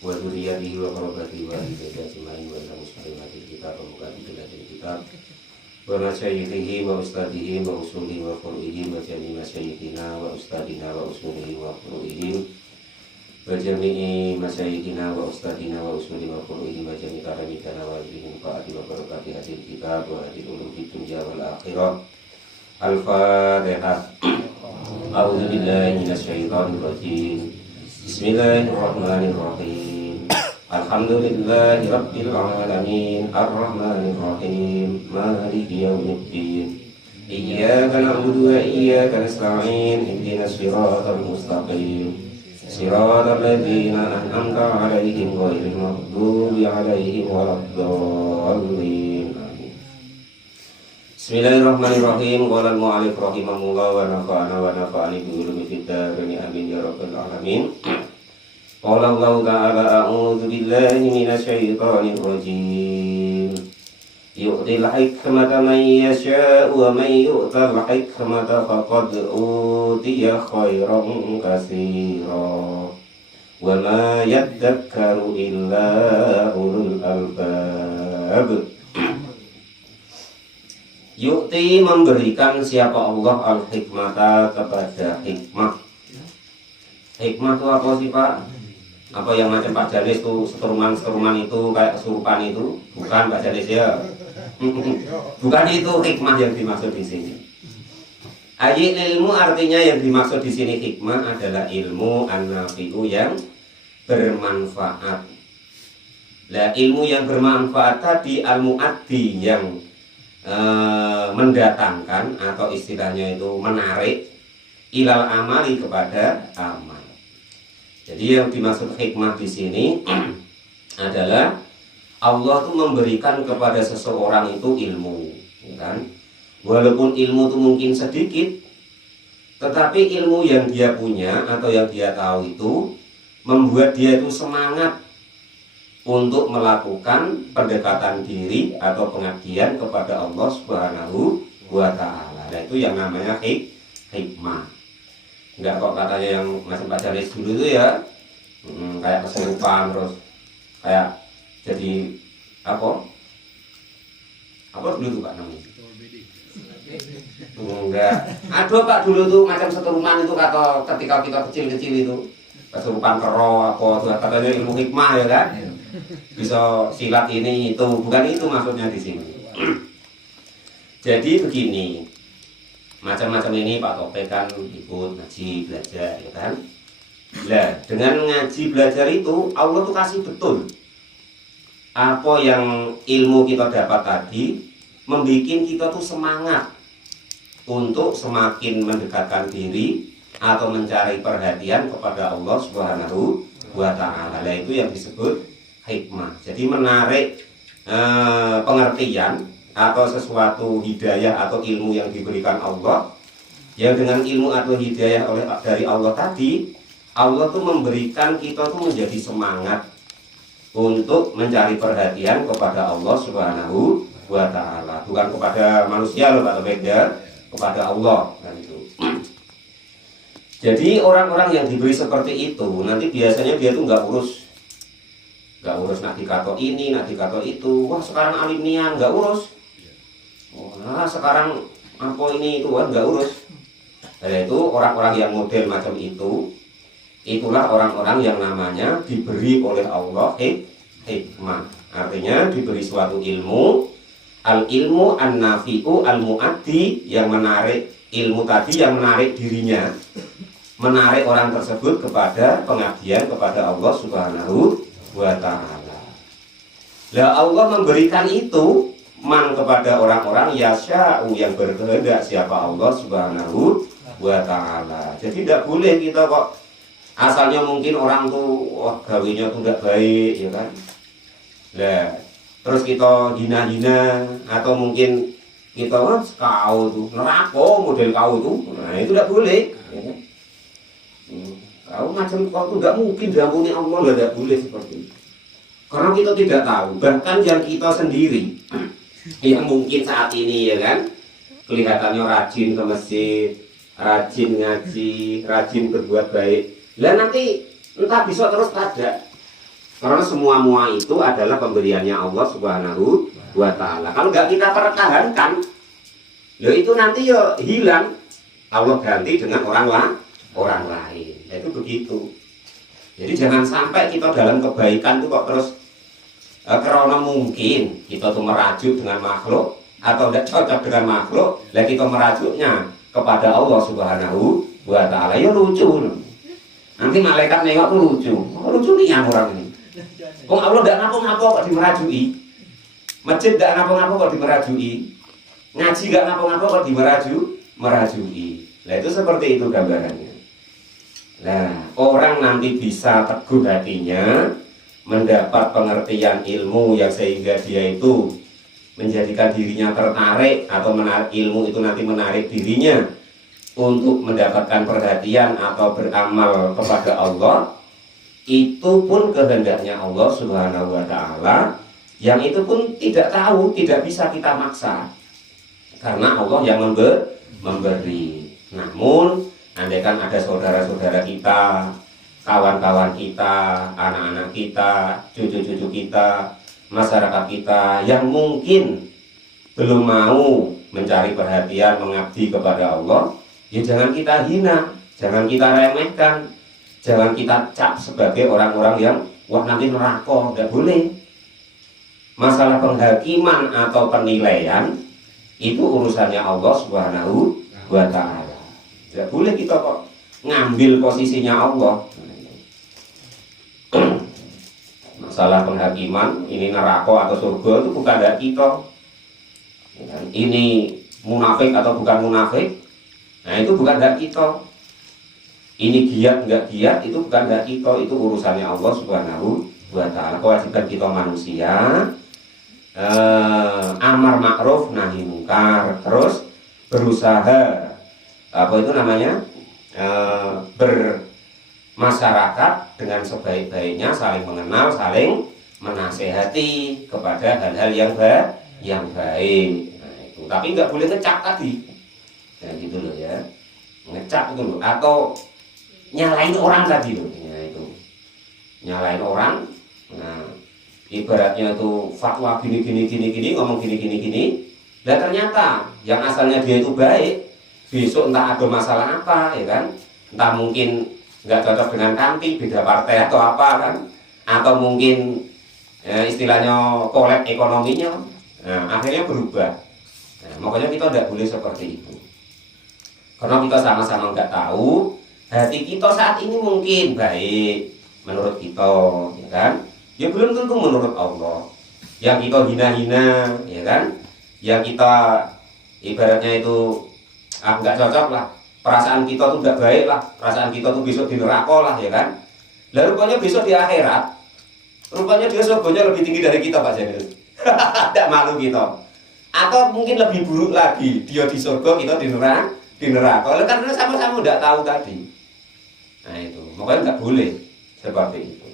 wa dzurriyyatihi wa qurrati wa'idati ajma'in wa ila muslimatil kitab wa mukati biladil kitab wa masyayikhihi wa ustadihi wa usulihi wa furu'ihi wa jami masyayikhina wa ustadina wa usulihi wa furu'ihi wa jami'i masyayikhina wa ustadina wa usulihi wa furu'ihi wa jami' karamidana wa ilmihim fa'ati wa barakati hadil kitab wa hadil ulubi dunya wal akhirah. Al-Fatihah. A'udzu billahi minasyaitonir rajim. Bismillahirrahmanirrahim. Alhamdulillahi rabbil alamin. Arrahmanir rahim. Maliki yaumiddin. Iyyaka na'budu wa iyyaka nasta'in. Ihdinas siratal mustaqim. Siratal ladzina an'amta 'alaihim ghairil maghdubi 'alaihim waladdallin. Bismillahirrahmanirrahim. Qala al-mu'allif rahimahullah wa nafa'ana wa nafa'ani bi ulumi fid dharain amin ya rabbal alamin. Qala Allah ta'ala a'udzu billahi minasy syaithanir rajim. Yu'til hikmata man yasha'u wa man yu'tal hikmata faqad utiya khairan katsira. Wa ma yadhakkaru illa ulul albab. Yukti memberikan siapa Allah al-hikmata kepada hikmah. Hikmah itu apa sih Pak? Apa yang macam Pak Jalis itu seteruman itu kayak kesurupan itu? Bukan Pak Jalis ya. Bukan itu hikmah yang dimaksud di sini. Ayat ilmu artinya yang dimaksud di sini hikmah adalah ilmu an-nafi'u yang bermanfaat. Lah ilmu yang bermanfaat tadi al-mu'addi yang mendatangkan atau istilahnya itu menarik ilal amali kepada amal. Jadi yang dimaksud hikmah di sini adalah Allah tuh memberikan kepada seseorang itu ilmu, kan? Walaupun ilmu itu mungkin sedikit, tetapi ilmu yang dia punya atau yang dia tahu itu membuat dia itu semangat untuk melakukan pendekatan diri atau pengabdian kepada Allah Subhanahu wa ta'ala. Nah itu yang namanya hikmah. Enggak kok katanya yang macam Pak Jalis dulu itu ya kayak kesurupan terus kayak jadi apa dulu tuh Pak namanya? Enggak. Aduh Pak dulu tuh macam seteruman itu kata ketika kita kecil-kecil itu kesurupan kero apa katanya ilmu hikmah ya kan? Bisa silat ini itu, bukan itu maksudnya di sini. Jadi begini, macam-macam ini Pak Topik kan ikut ngaji belajar ya kan. Nah dengan ngaji belajar itu Allah tuh kasih betul apa yang ilmu kita dapat tadi, membuat kita tuh semangat untuk semakin mendekatkan diri atau mencari perhatian kepada Allah Subhanahu wa ta'ala. Nah itu yang disebut hikmah. Jadi menarik pengertian atau sesuatu hidayah atau ilmu yang diberikan Allah, yang dengan ilmu atau hidayah dari Allah tadi, Allah tuh memberikan kita tuh menjadi semangat untuk mencari perhatian kepada Allah Subhanahu wa ta'ala, bukan kepada manusia loh Pak Topik, kepada Allah kan itu. Jadi orang-orang yang diberi seperti itu nanti biasanya dia tuh nggak urus nak dikato ini, nak dikato itu. Wah sekarang alim nian nggak urus. Wah sekarang apa ini itu nggak urus. Nah itu orang-orang yang model macam itu, itulah orang-orang yang namanya diberi oleh Allah hikmah. Artinya diberi suatu ilmu, al ilmu an nafi'u al mu'addi, yang menarik ilmu tadi, yang menarik dirinya, menarik orang tersebut kepada pengabdian kepada Allah Subhanahu wa ta'ala. Lah Allah memberikan itu kepada orang-orang yasya'u, yang berkehendak siapa Allah Subhanahu wa ta'ala. Jadi tidak boleh kita kok asalnya mungkin orang tuh wah gawinya tuh tidak baik ya kan. Lah terus kita hina-hina atau mungkin kita kau tuh neraka model kau tuh. Nah itu tidak boleh ya kan? Kau macam kau tuh tidak mungkin diampuni Allah, tidak boleh seperti itu. Karena kita tidak tahu, bahkan yang kita sendiri yang mungkin saat ini ya kan kelihatannya rajin ke masjid, rajin ngaji, rajin berbuat baik. Lah nanti entah bisa terus ada Karena semua itu adalah pemberiannya Allah Subhanahu wa Ta'ala. Kalau nggak kita pertahankan, loh itu nanti ya hilang. Allah ganti dengan orang lain. Itu begitu. Jadi jangan sampai kita dalam kebaikan itu kok terus karena mungkin kita tuh merajuk dengan makhluk atau tidak cocok dengan makhluk, lah kita merajuknya kepada Allah Subhanahu wa Ta'ala. Ya lucu. Nanti malaikat nengok tuh lucu. Oh, lucu nih yang orang ini. Oh Allah tidak ngapo-ngapo kok dimerajui. Masjid tidak ngapo-ngapo kok dimerajui. Ngaji tidak ngapo-ngapo kok merajui. Nah itu seperti itu gambarannya. Nah orang nanti bisa teguh hatinya, mendapat pengertian ilmu yang sehingga dia itu menjadikan dirinya tertarik atau menarik ilmu itu nanti menarik dirinya untuk mendapatkan perhatian atau beramal kepada Allah. Itu pun kehendaknya Allah Subhanahu wa Ta'ala, yang itu pun tidak tahu, tidak bisa kita maksa, karena Allah yang memberi. Namun andaikan ada saudara-saudara kita, kawan-kawan kita, anak-anak kita, cucu-cucu kita, masyarakat kita yang mungkin belum mau mencari perhatian, mengabdi kepada Allah, ya jangan kita hina, jangan kita remehkan, jangan kita cap sebagai orang-orang yang wah nanti neraka, tidak boleh. Masalah penghakiman atau penilaian itu urusannya Allah Subhanahu wa Ta'ala. Tidak boleh kita kok ngambil posisinya Allah. Masalah penghakiman ini neraka atau surga itu bukan dari kita. Ini munafik atau bukan munafik, nah itu bukan dari kita. Ini giat enggak giat itu bukan dari kita, itu urusannya Allah Subhanahu wa Ta'ala. Kewajiban kita manusia amar ma'ruf nahi mungkar, terus berusaha apa itu namanya bermasyarakat dengan sebaik-baiknya, saling mengenal, saling menasehati kepada hal-hal yang baik. Nah, itu. Tapi nggak boleh ngecap tadi, ya gitu loh ya, ngecap itu loh, atau nyalain orang tadi loh, ya itu nyalain orang. Nah, ibaratnya itu fatwa gini ngomong gini. Dan ternyata yang asalnya dia itu baik, besok entah ada masalah apa, ya kan? Entah mungkin nggak cocok dengan kanti, beda partai atau apa kan? Atau mungkin istilahnya kolek ekonominya, nah, akhirnya berubah. Nah, makanya kita tidak boleh seperti itu. Karena kita sama-sama nggak tahu hati kita saat ini mungkin baik menurut kita, ya kan? Ya belum tentu menurut Allah. Yang kita hina-hina, ya kan? Yang kita ibaratnya itu nggak cocok lah, perasaan kita tuh tidak baik lah, perasaan kita tuh besok di neraka lah, ya kan? Lalu rupanya besok di akhirat, rupanya dia surganya lebih tinggi dari kita, Pak Jamil. Tidak malu kita. Atau mungkin lebih buruk lagi, dia di surga, kita di neraka. Karena sama-sama tidak tahu tadi. Nah itu, makanya nggak boleh seperti itu.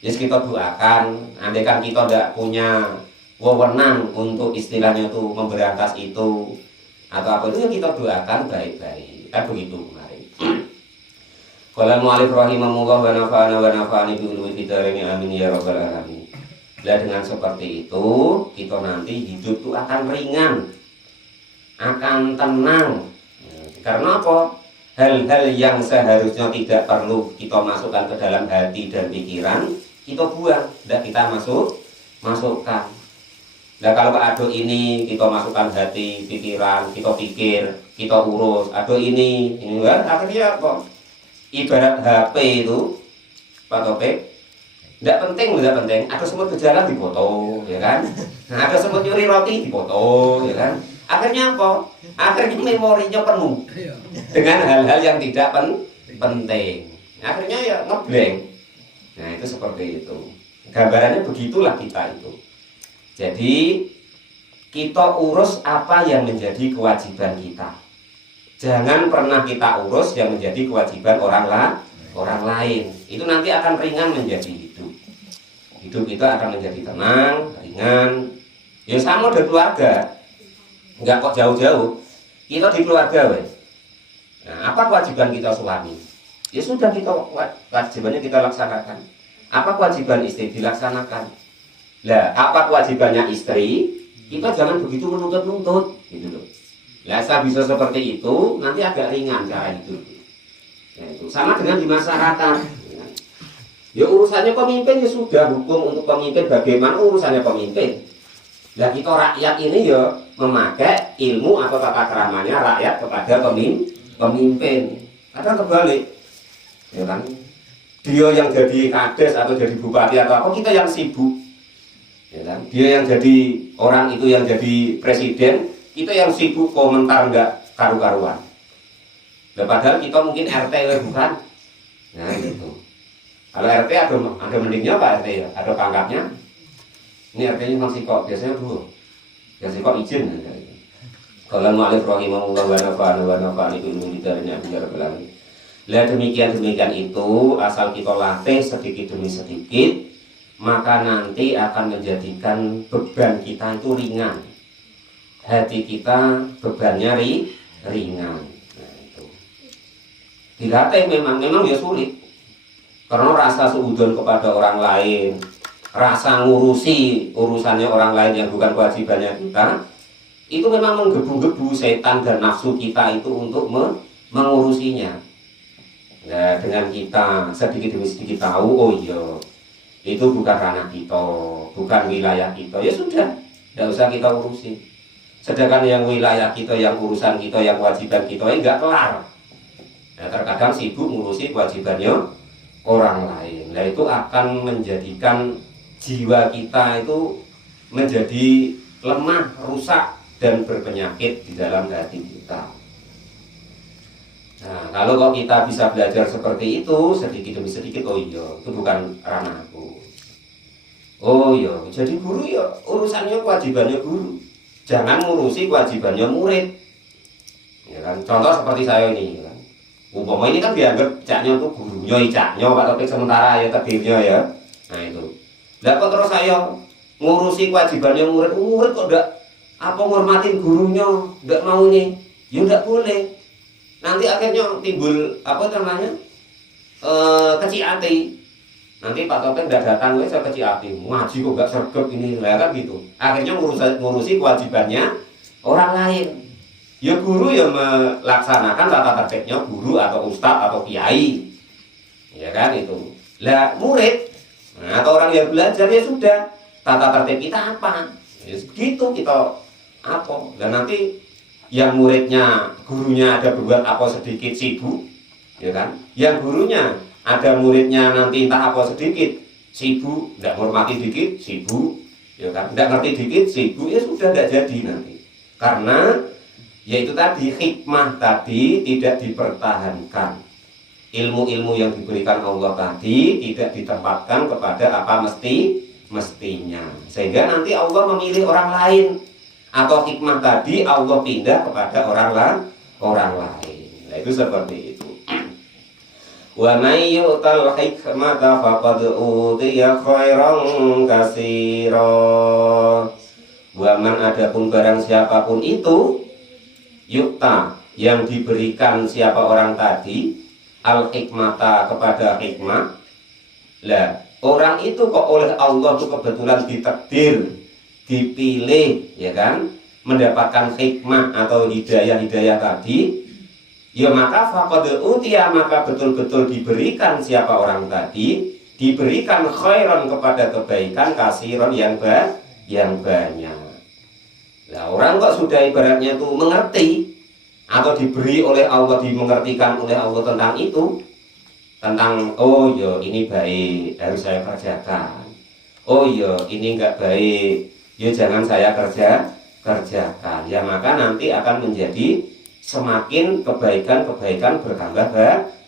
Yes, kita doakan, andaikan kita tidak punya wewenang untuk istilahnya itu memberantas itu atau apa itu, yang kita doakan baik-baik. Kan begitu kemarin. Qala mu'alif rahimahullah wa nafa'ani bi ulumi fidarini amin ya rabbal alamin. Nah, dengan seperti itu kita nanti hidup itu akan ringan, akan tenang. Karena apa? Hal-hal yang seharusnya tidak perlu kita masukkan ke dalam hati dan pikiran, kita buang, tidak kita masukkan. Nah kalau ada ini kita masukkan hati, pikiran, kita pikir, kita urus, ada ini kan akhirnya kok ibarat HP itu, Pak Topik, tidak penting, ada semut berjalan di foto, ya kan? Nah, ada semut nyuri roti di foto, ya kan? Akhirnya apa? Akhirnya memorinya penuh dengan hal-hal yang tidak penting. Akhirnya ya ngeblank. Nah itu seperti itu. Gambarannya begitulah kita itu. Jadi kita urus apa yang menjadi kewajiban kita. Jangan pernah kita urus yang menjadi kewajiban orang lain. Itu nanti akan ringan menjadi hidup. Hidup kita akan menjadi tenang, ringan. Ya sama dengan keluarga. Enggak kok jauh-jauh. Kita di keluarga, weh. Nah, apa kewajiban kita suami? Ya sudah, kita kewajibannya kita laksanakan. Apa kewajiban istri dilaksanakan. Lah, apa kewajibannya istri? Kita jangan begitu menuntut-nuntut, gitu loh. Ya, saya bisa seperti itu, nanti agak ringan cara hidup. Ya, itu sama dengan di masyarakat. Ya urusannya pemimpin ya sudah, hukum untuk pemimpin bagaimana urusannya pemimpin. Nah kita rakyat ini ya memakai ilmu atau tata keramanya rakyat kepada pemimpin. Kadang kebalik, ya kan? Dia yang jadi kades atau jadi bupati atau apa, kita yang sibuk, ya kan? Dia yang jadi orang itu yang jadi presiden, kita yang sibuk komentar enggak karu-karuan. Nah, padahal kita mungkin RT bukan, nah gitu. Kalau RT ada mendingnya Pak RT ya, ada pangkatnya. Ini RT-nya masih kok, biasanya dulu. Biasanya kok izin. Kalau mu'alif rahimahullah wa nafa'ana itu ilmu-ilmunya biar bilang. Lihat demikian itu, asal kita latih sedikit demi sedikit, maka nanti akan menjadikan beban kita itu ringan. Hati kita bebannya ringan. Nah, itu. Dilatih memang ya sulit. Karena rasa seudon kepada orang lain, rasa ngurusi urusannya orang lain yang bukan kewajibannya kita, itu memang menggebu-gebu setan dan nafsu kita itu untuk mengurusinya. Nah, dengan kita sedikit demi sedikit tahu, oh iya, itu bukan ranah kita, bukan wilayah kita, ya sudah, tidak usah kita urusi. Sedangkan yang wilayah kita, yang urusan kita, yang kewajiban kita, enggak kelar. Nah, terkadang sibuk ngurusi kewajibannya orang lain. Nah itu akan menjadikan jiwa kita itu menjadi lemah, rusak dan berpenyakit di dalam hati kita. Nah kalau kok kita bisa belajar seperti itu sedikit demi sedikit, oh iya itu bukan ranahku. Oh iya, jadi guru ya urusannya kewajibannya guru. Jangan ngurusi kewajibannya murid. Ya kan? Contoh seperti saya ini. Umpama ini kan dianggap caknya itu gurunya, caknya Pak Topik sementara ya takdirnya ya. Nah itu. Lah kok terus saya ngurusi kewajibannya murid kok enggak apa ngormatin gurunya, enggak mau nih. Ya enggak boleh. Nanti akhirnya timbul apa namanya? Kecil hati. Nanti Pak Topik enggak datang saya kecil hati. Ngaji kok enggak sergap ini, lah kan gitu. Akhirnya ngurusi kewajibannya orang lain. Ya guru yang melaksanakan tata tertibnya guru atau ustadz atau kiai, ya kan itu. Lah murid, nah, atau orang yang belajar ya sudah tata tertib kita apa, ya gitu kita apa. Dan nanti yang muridnya gurunya ada berbuat apa sedikit sibuk, ya kan. Yang gurunya ada muridnya nanti entah apa sedikit sibuk, tidak hormati dikit sibuk, ya kan. Tidak ngerti dikit sibuk, ya sudah tidak jadi nanti. Karena yaitu tadi hikmah tadi tidak dipertahankan, ilmu-ilmu yang diberikan Allah tadi tidak ditempatkan kepada apa mestinya, sehingga nanti Allah memilih orang lain, atau hikmah tadi Allah pindah kepada orang lain. Nah itu seperti itu. Wa may yu'tal hikmata faqad utiya khairan katsira. Wa man adapun barang siapapun itu yukta yang diberikan siapa orang tadi al hikmata kepada hikmah. Lah orang itu kok oleh Allah tuh kebetulan ditakdir, dipilih, ya kan, mendapatkan hikmah atau hidayah tadi, ya maka faqad utiya, maka betul-betul diberikan siapa orang tadi, diberikan khairan kepada kebaikan kasiron yang banyak. Nah, orang kok sudah ibaratnya itu mengerti atau diberi oleh Allah, dimengertikan oleh Allah tentang itu, tentang oh ya ini baik harus saya kerjakan, oh ya ini enggak baik ya jangan saya kerjakan, ya maka nanti akan menjadi semakin kebaikan bertambah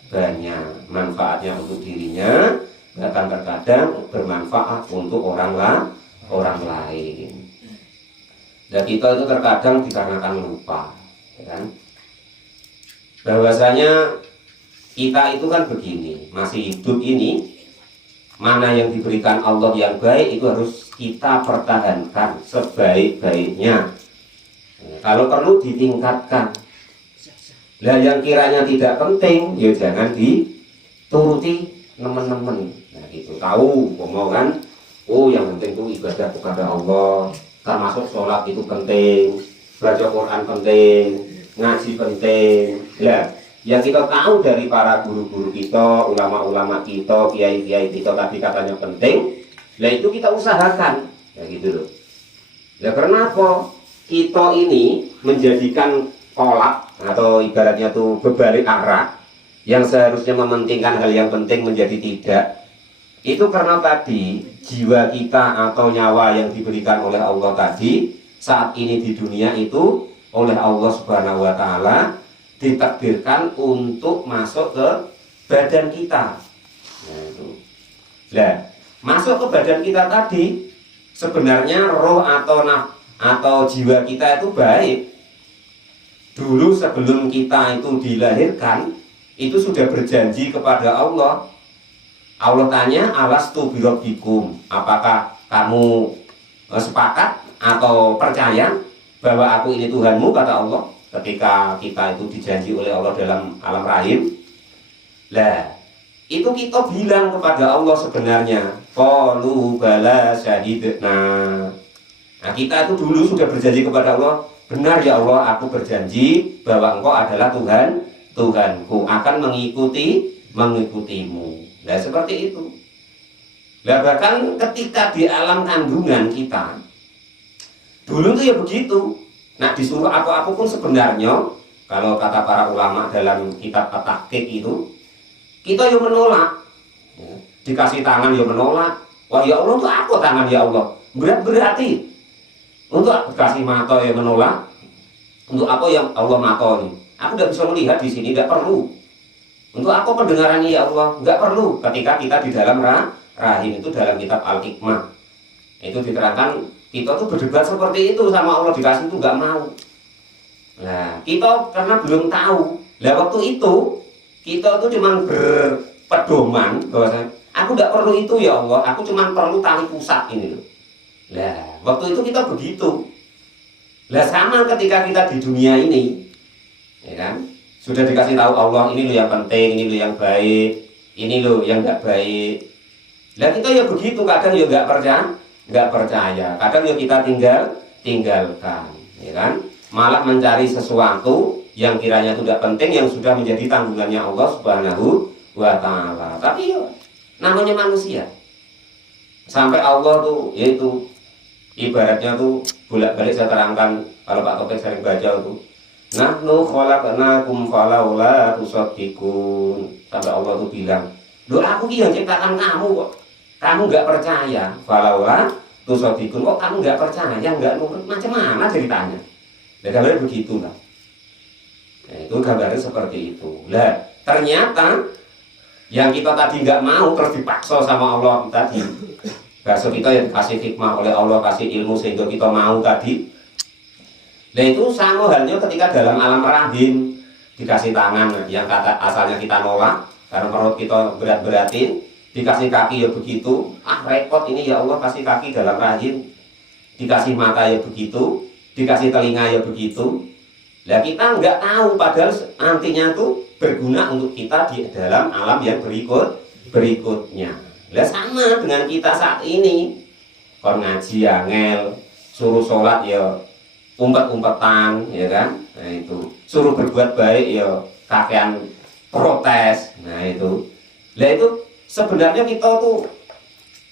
banyak, manfaatnya untuk dirinya, bahkan terkadang bermanfaat untuk orang lain. Dan kita itu terkadang dikarenakan lupa, ya kan? Bahwasanya kita itu kan begini, masih hidup ini, mana yang diberikan Allah yang baik itu harus kita pertahankan sebaik-baiknya. Kalau perlu ditingkatkan. Lah yang kiranya tidak penting, ya jangan dituruti, nemen-nemen. Nah gitu, tahu mau kan, oh yang penting itu ibadah kepada Allah, termasuk sholat itu penting, baca Quran penting, ngaji penting. Ya, yang kita tahu dari para guru-guru kita, ulama-ulama kita, kiai-kiai kita tadi katanya penting, lah itu kita usahakan, ya gitu loh. Ya karena apa? Kita ini menjadikan kolak atau ibaratnya tuh berbalik arah, yang seharusnya mementingkan hal yang penting menjadi tidak. Itu karena tadi jiwa kita atau nyawa yang diberikan oleh Allah tadi saat ini di dunia itu oleh Allah Subhanahu wa taala ditakdirkan untuk masuk ke badan kita. Nah, itu. Nah, masuk ke badan kita tadi sebenarnya roh atau jiwa kita itu baik. Dulu sebelum kita itu dilahirkan itu sudah berjanji kepada Allah. Allah tanya, alastu birabbikum, apakah kamu sepakat atau percaya bahwa aku ini Tuhanmu, kata Allah ketika kita itu dijanji oleh Allah dalam alam rahim. Lah itu kita bilang kepada Allah sebenarnya, qalu bala syahidna. Nah kita itu dulu sudah berjanji kepada Allah, benar ya Allah, aku berjanji bahwa Engkau adalah Tuhanku, akan mengikutimu. Nah seperti itu. Nah bahkan ketika di alam kandungan kita dulu tuh ya begitu. Nah disuruh apa-apa pun sebenarnya, kalau kata para ulama dalam kitab at-tahqiq itu, kita yang menolak. Dikasih tangan yang menolak. Wah ya Allah, untuk apa tangan ya Allah? Berarti untuk dikasih mata yang menolak. Untuk apa yang Allah mata ini? Aku tidak bisa melihat di sini, tidak perlu. Untuk apa pendengaran ini ya Allah? Enggak perlu. Ketika kita di dalam rahim itu dalam kitab Al-Hikmah itu diterangkan, kita tuh berdebat seperti itu sama Allah, dikasih itu enggak mau. Nah kita karena belum tahu. Nah waktu itu kita tuh cuma berpedoman bahwa aku enggak perlu itu ya Allah, aku cuma perlu tali pusat ini loh. Nah waktu itu kita begitu. Nah sama ketika kita di dunia ini, ya kan? Sudah dikasih tahu Allah, ini loh yang penting, ini loh yang baik, ini loh yang enggak baik. Nah kita ya begitu, kadang ya enggak percaya, kadang ya kita tinggalkan, ya kan? Malah mencari sesuatu yang kiranya itu tidak penting, yang sudah menjadi tanggungannya Allah Subhanahu wa taala. Tapi ya namanya manusia. Sampai Allah tuh yaitu ibaratnya tuh bolak-balik saya terangkan, kalau Pak Topik sering baca tuh, nahnu khalaqnakum falaula tusaddiqun. Sampai Allah tuh bilang, "Loh aku yang ciptakan kamu kok. Kamu enggak percaya. Falaula tusaddiqun, kok kamu enggak percaya, enggak nurut. Macam mana ceritanya?" Nah, gambarnya begitulah. Nah, itu gambarnya seperti itu. Lah, ternyata yang kita tadi enggak mau terus dipaksa sama Allah tadi. Bahasa kita yang kasih hikmah oleh Allah, kasih ilmu sehingga kita mau tadi. Nah itu sama halnya ketika dalam alam rahim dikasih tangan yang kata asalnya kita nolak karena perut kita berat-beratin, dikasih kaki ya begitu, repot ini ya Allah, kasih kaki dalam rahim, dikasih mata ya begitu, dikasih telinga ya begitu. Nah kita nggak tahu padahal nantinya tuh berguna untuk kita di dalam alam yang berikutnya. Nah sama dengan kita saat ini, kon ngaji angel, suruh sholat ya umpet-umpetan, ya kan? Nah itu suruh berbuat baik ya kakean protes. Nah itu, lah itu sebenarnya kita tuh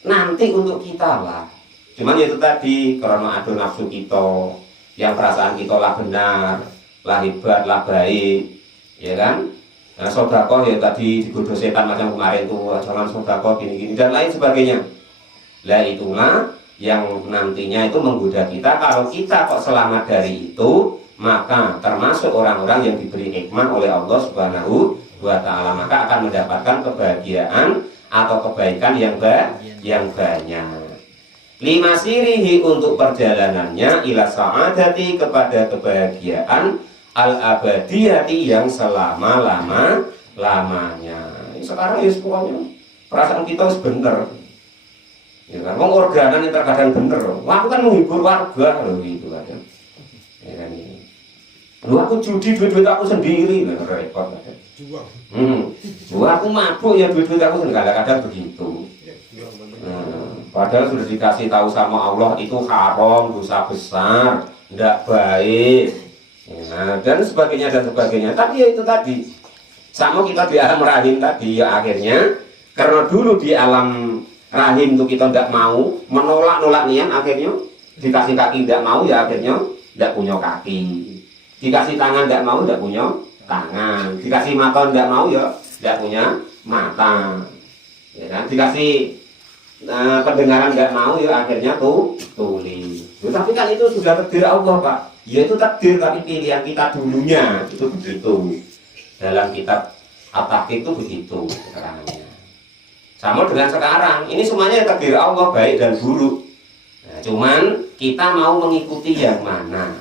nanti untuk kita lah. Cuman itu tadi karena ada nafsu kita, yang perasaan kita lah benar, lah hebat, lah baik, ya kan? Nah sedekah ya tadi digoda setan macam kemarin tuh, jangan sedekah gini-gini dan lain sebagainya. Lah itulah yang nantinya itu menggoda kita. Kalau kita kok selamat dari itu, maka termasuk orang-orang yang diberi hikmah oleh Allah Subhanahu wa taala, maka akan mendapatkan kebahagiaan atau kebaikan yang banyak. Lima sirihi, untuk perjalanannya, ila sa'adati, kepada kebahagiaan, al-abadiyati, yang selama-lamanya. Sekarang ya semuanya perasaan kita harus bener. Ya kan, organan yang terkadang bener. Wah, aku kan menghibur warga loh gitu kan. Ya kan ini. Lu aku judi duit aku sendiri, nah, repot. Aku mabuk ya duit aku sendiri, kadang-kadang begitu. Padahal sudah dikasih tahu sama Allah itu haram, dosa besar, tidak baik, ya, dan sebagainya dan sebagainya. Tapi ya itu tadi, sama kita di alam rahim tadi, ya akhirnya karena dulu di alam rahim itu kita tidak mau menolak nian, akhirnya dikasih kaki tidak mau, ya akhirnya tidak punya kaki. Dikasih tangan tidak mau, tidak punya tangan. Dikasih mata tidak mau, ya tidak punya mata. Ya kan? Dikasih pendengaran nggak mau, ya akhirnya tuli. Tapi kan itu sudah takdir Allah, Pak. Ya itu takdir, tapi pilihan kita dulunya itu begitu. Dalam kitab At-Tahqiq itu begitu keterangannya. Sama dengan sekarang, ini semuanya takdir Allah, baik dan buruk. Nah, cuman kita mau mengikuti yang mana?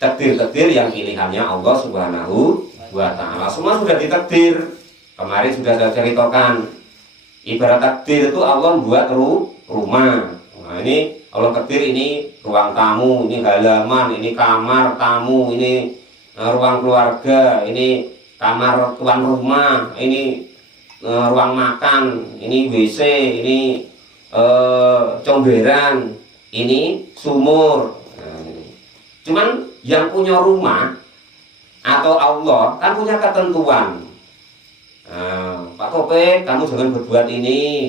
Takdir-takdir yang pilihannya Allah Subhanahu wa Ta'ala. Semua sudah ditakdir. Kemarin sudah saya ceritakan. Ibarat takdir itu Allah membuat rumah. Nah, ini Allah takdir, ini ruang tamu, ini halaman, ini kamar tamu, ini ruang keluarga, ini kamar tuan rumah, ini ruang makan, ini WC, ini comberan, ini sumur. Nah, ini. Cuman yang punya rumah atau Allah kan punya ketentuan. Pak Topik, kamu jangan berbuat ini,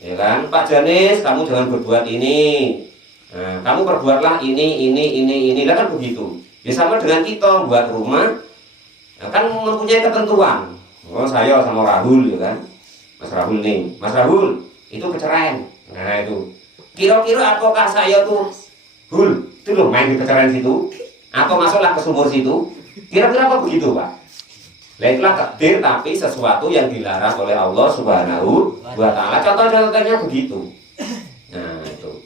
ya kan? Pak Janis, kamu jangan berbuat ini. Kamu perbuatlah ini. Lah kan begitu. Ya sama dengan kita buat rumah, kan mempunyai ketentuan. Oh, saya sama Rahul, ya kan? Mas Rahul nih, Mas Rahul itu keceraian. Nah itu. Kira-kira apakah saya tuh, Hul, itu loh main di keceraian situ, atau masuklah ke sumur situ? Kira-kira apa begitu, Pak? Nah itulah takdir, tapi sesuatu yang dilarang oleh Allah Subhanahu wa Ta'ala. Contoh-contohnya begitu. Nah itu.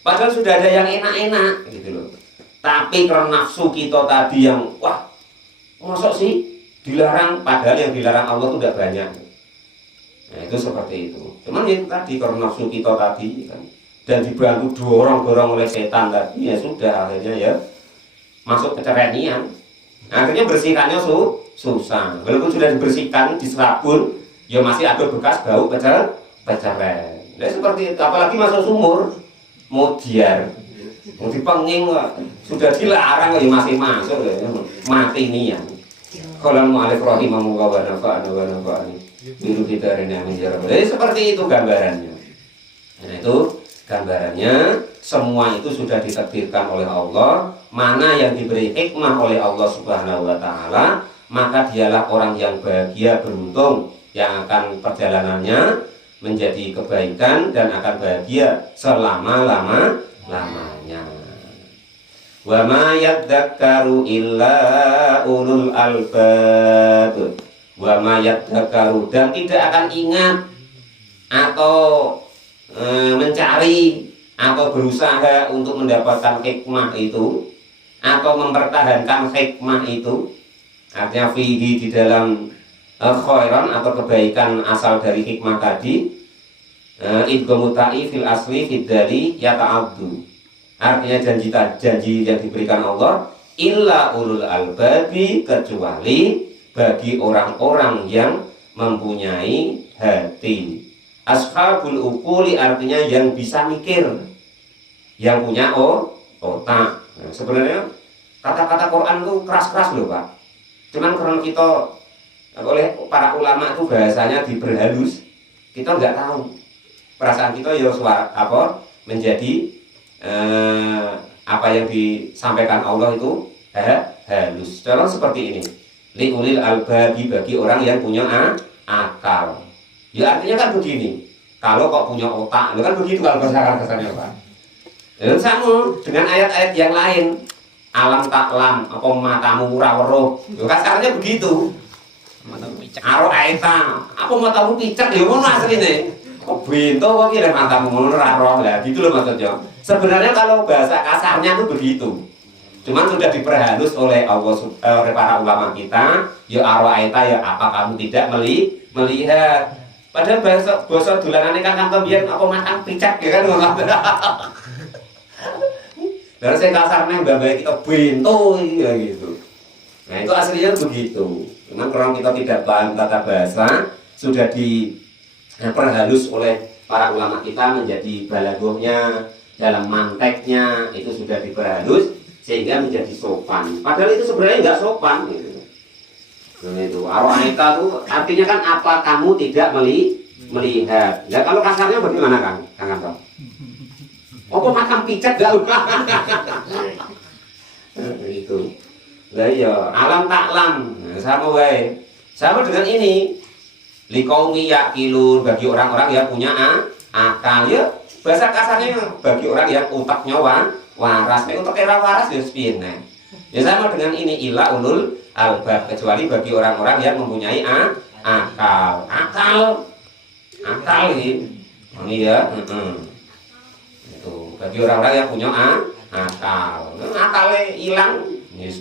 Padahal sudah ada yang enak-enak gitu loh. Tapi karena nafsu kita tadi yang wah, masuk sih dilarang, padahal yang dilarang Allah itu tidak banyak. Nah itu seperti itu. Cuman itu tadi karena nafsu kita tadi kan, dan dibantu dorong-dorong oleh setan tadi, ya sudah akhirnya ya masuk kecerenian. Akhirnya bersihkannya susah. Walaupun sudah dibersihkan di sabun, ya masih ada bekas bau peceren. Nah seperti itu. Apalagi masuk sumur, modiar, mau dipenging, sudah dilarang ya masih masuk, ya. Mati nih ya. Kalau mu'alif rahimahullah wa nafa'ani biru kita rena menjara. Jadi seperti itu gambarannya. Nah itu gambarannya, semua itu sudah ditakdirkan oleh Allah. Mana yang diberi hikmah oleh Allah Subhanahu wa Ta'ala, maka dialah orang yang bahagia, beruntung, yang akan perjalanannya menjadi kebaikan dan akan bahagia selama-lamanya. Wa ma yadzakkaru illa ulul albab. Wa ma yadzakkaru, dan tidak akan ingat atau mencari atau berusaha untuk mendapatkan hikmah itu atau mempertahankan hikmah itu, artinya fihi di dalam khairan atau kebaikan asal dari hikmah tadi, idghamuta'i fil asli fiddali yata'abdu, artinya janji yang diberikan Allah illa ulul albabi, kecuali bagi orang-orang yang mempunyai hati. Ashabul uquli, artinya yang bisa mikir, yang punya otak. Nah, sebenarnya kata-kata Quran itu keras-keras loh, Pak. Cuman karena kita oleh para ulama itu bahasanya diperhalus, kita nggak tahu. Perasaan kita ya suara apa menjadi apa yang disampaikan Allah itu halus. Contoh seperti ini. Liulil albabi, bagi orang yang punya akal. Ya artinya kan begini. Kalau kok punya otak, kan begitu kalau kesannya, Pak. Dan sama dengan ayat-ayat yang lain, alam taklam, apa matamu rawuh, kasarnya begitu. Aro aita, apa matamu picak, ya ngono asline. Kok bento kok kira matamu ngono rawuh lah, gitu loh maksudnya. Sebenarnya kalau bahasa kasarnya itu begitu. Cuman sudah diperhalus oleh Allah, oleh para ulama kita, ya aro aita, ya apa kamu tidak melihat. Padahal bahasa dolanane kan biar apa matang picak ya kan ngono. Dan saya kasarnya mbak kita bento ya gitu. Nah itu aslinya begitu. Cuman kalau kita tidak paham tata bahasa, sudah diperhalus oleh para ulama kita menjadi balaghahnya, dalam manteknya itu sudah diperhalus sehingga menjadi sopan. Padahal itu sebenarnya nggak sopan. Gitu. Nah, itu aro'aita itu artinya kan apa kamu tidak melihat. Ya kalau kasarnya bagaimana Kang Kanto? Oh makam picat gak lupa. Itu. Lah iya, alam taklam. Nah, sama wae. Sama dengan ini. Liqaumi yaqilun, bagi orang-orang yang punya akal ya. Bahasa kasarnya bagi orang yang otaknya waras. Nek otak era waras ya sepine. Ya sama dengan ini ila ulul albab, kecuali bagi orang-orang yang mempunyai akal. Akal ini. Ini ya, itu bagi orang-orang yang punya akal. Akalnya hilang. Ini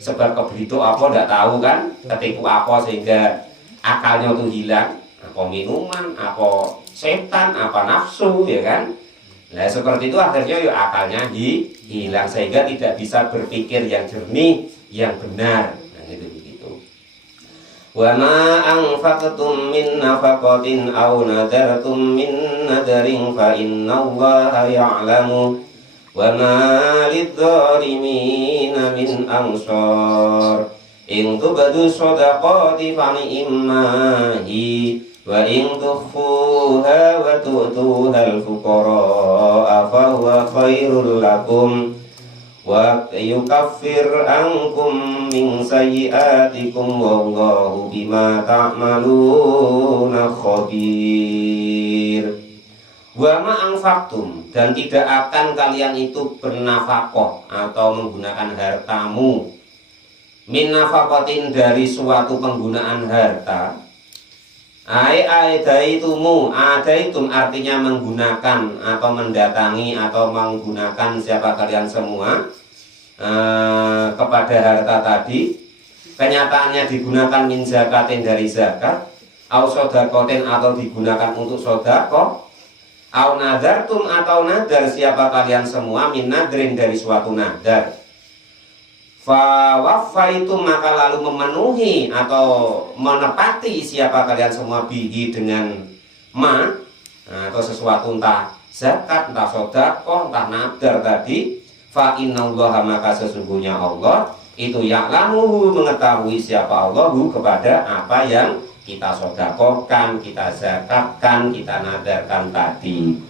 sebab kebegitu apa tidak tahu kan, ketipu apa sehingga akalnya itu hilang, apa minuman, apa setan, apa nafsu, ya kan? Nah seperti itu akhirnya ya akalnya hilang sehingga tidak bisa berpikir yang jernih, yang benar. Nah itu begitu. Wa ma anfaqtum min nafaqatin aw nadartum min nadarin fa innallaha ya'lamu wa ma lidh-dhalimina min ansar. In tubdu shadaqati fa ni'mahi wa in tukhfuha wa tu'tuha al-fuqara fa huwa khairul lakum wa yukaffir ankum min sayyi'atikum wallahu bima ta'maluna khabir. Wa ma anfaqtum, dan tidak akan kalian itu bernafkah atau menggunakan hartamu min nafaqatin, dari suatu penggunaan harta. Adaitum artinya menggunakan atau mendatangi atau menggunakan siapa kalian semua kepada harta tadi. Kenyataannya digunakan min zakatin, dari zakat, au sodakotin, atau digunakan untuk sodako, au nadartum, atau nadar siapa kalian semua, min nadrin, dari suatu nadar. Fa waffaitum, maka lalu memenuhi atau menepati siapa kalian semua bihi dengan atau sesuatu, entah zakat, entah sedekah, entah nadar tadi. Fa innallaha, maka sesungguhnya Allah itu ya'lamuhu, mengetahui siapa Allahu kepada apa yang kita sedekahkan, kita zakatkan, kita nadarkan tadi.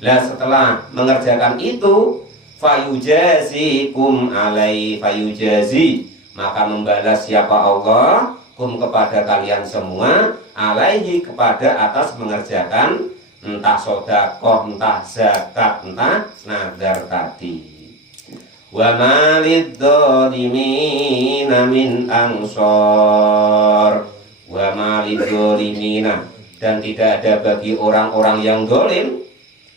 Nah setelah mengerjakan itu, fayujazikum alai, fayujazi, maka membalas siapa Allah kum, kepada kalian semua, alaihi, kepada atas mengerjakan entah sedekah, entah zakat, entah nadar tadi. Wa malidzalimina min ansor, wa malidzalimina, dan tidak ada bagi orang-orang yang zalim,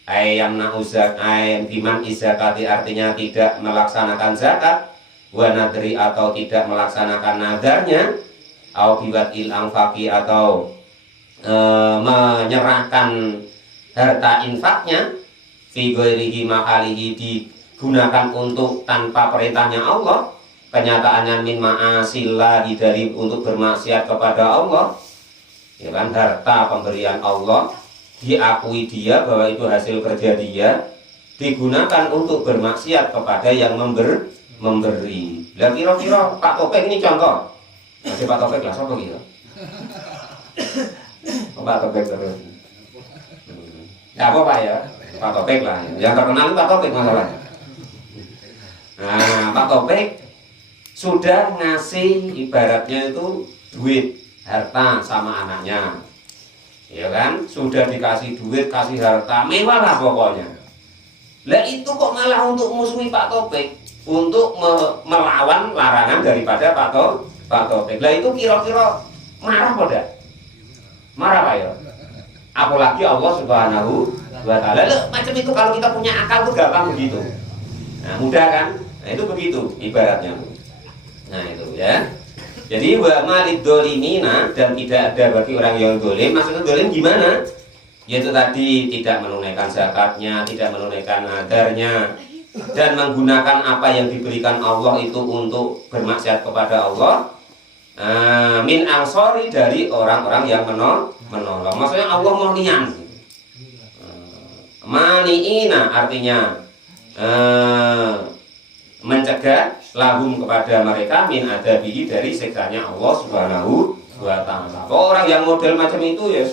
ayam nauzak ayam biman izakati, artinya tidak melaksanakan zakat, wa nadri, atau tidak melaksanakan nadarnya, au biwat il angfaki, atau menyerahkan harta infaknya, fi ghairihi mahalihi, digunakan untuk tanpa perintahnya Allah. Kenyataannya min ma'asillah, dari untuk bermaksiat kepada Allah, ya kan, harta pemberian Allah diakui dia bahwa itu hasil kerja dia, digunakan untuk bermaksiat kepada yang memberi. Lah kira-kira Pak Topeng ini contoh. Masih Pak Topeng lah, siapa gitu? Pak Topeng terus. Ya apa Pak ya? Pak Topeng lah. Yang terkenal itu Pak Topeng masalahnya. Nah, Pak Topeng sudah ngasih ibaratnya itu duit, harta sama anaknya. Ya kan, sudah dikasih duit, kasih harta, mewah lah pokoknya. Lah itu kok malah untuk musuhi Pak Topeng, untuk melawan larangan daripada Pak Topeng. Lah itu kira-kira marah pada? Marah Pak ya? Apalagi Allah Subhanahu wa Ta'ala. Loh, macam itu kalau kita punya akal tuh gampang begitu. Nah mudah kan? Nah itu begitu ibaratnya. Nah itu ya. Jadi wa malidzalimina, dan tidak ada bagi orang yang zalim. Maksudnya zalim gimana? Yaitu tadi tidak menunaikan zakatnya, tidak menunaikan nadarnya, dan menggunakan apa yang diberikan Allah itu untuk bermaksiat kepada Allah, min ansori, dari orang-orang yang menolong. Maksudnya Allah mau nian. Maniina artinya mencegah lahum kepada mereka min adabihi, dari siksanya Allah Subhanahu wa ta'ala. Orang yang model macam itu ya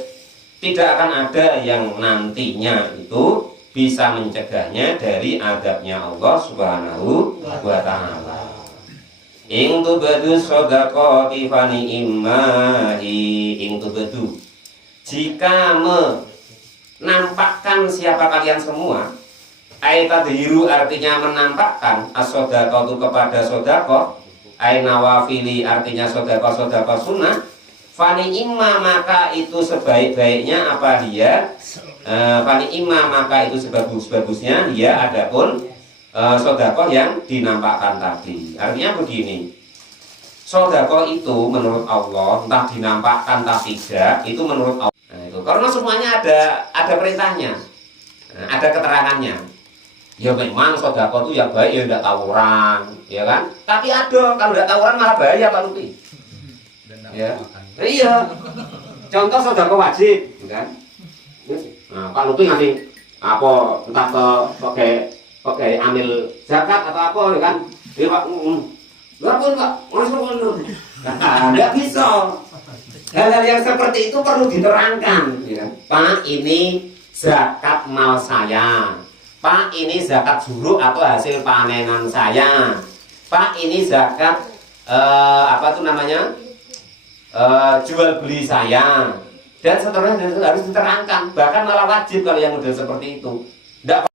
tidak akan ada yang nantinya itu bisa mencegahnya dari adabnya Allah Subhanahu wa ta'ala. Ing tubadu shadaqati fani immahi. Ing tubadu, jika menampakkan siapa kalian semua, tadhiru artinya menampakkan, as-shadaqatu kepada shadaqah, nawafili artinya shadaqah sunnah, fani imma maka itu sebaik-baiknya apa dia, fani imma maka itu sebagus-bagusnya dia, adapun shadaqah yang dinampakkan tadi. Artinya begini, shadaqah itu menurut Allah, entah dinampakkan entah tidak, itu menurut Allah. Nah, itu karena semuanya ada perintahnya, ada keterangannya. Ya memang shadaqah itu ya baik, ya tidak tawuran, ya kan? Tapi ada, kalau tidak tawuran malah bahaya Pak Lupi. Ya, iya. Contoh shadaqah wajib, kan? Nah, Pak Lupi ngasih apa, entah pakai ambil zakat atau apa, ya kan? Dia Pak, nggak pun Pak, masuk pun, nggak bisa. Hal-hal yang seperti itu perlu diterangkan, ya kan? Pak, ini zakat mal saya. Pak, ini zakat juruk atau hasil panenan saya. Pak, ini zakat apa tuh namanya, jual beli saya, dan seterusnya harus diterangkan. Bahkan malah wajib kalau yang model seperti itu. Nggak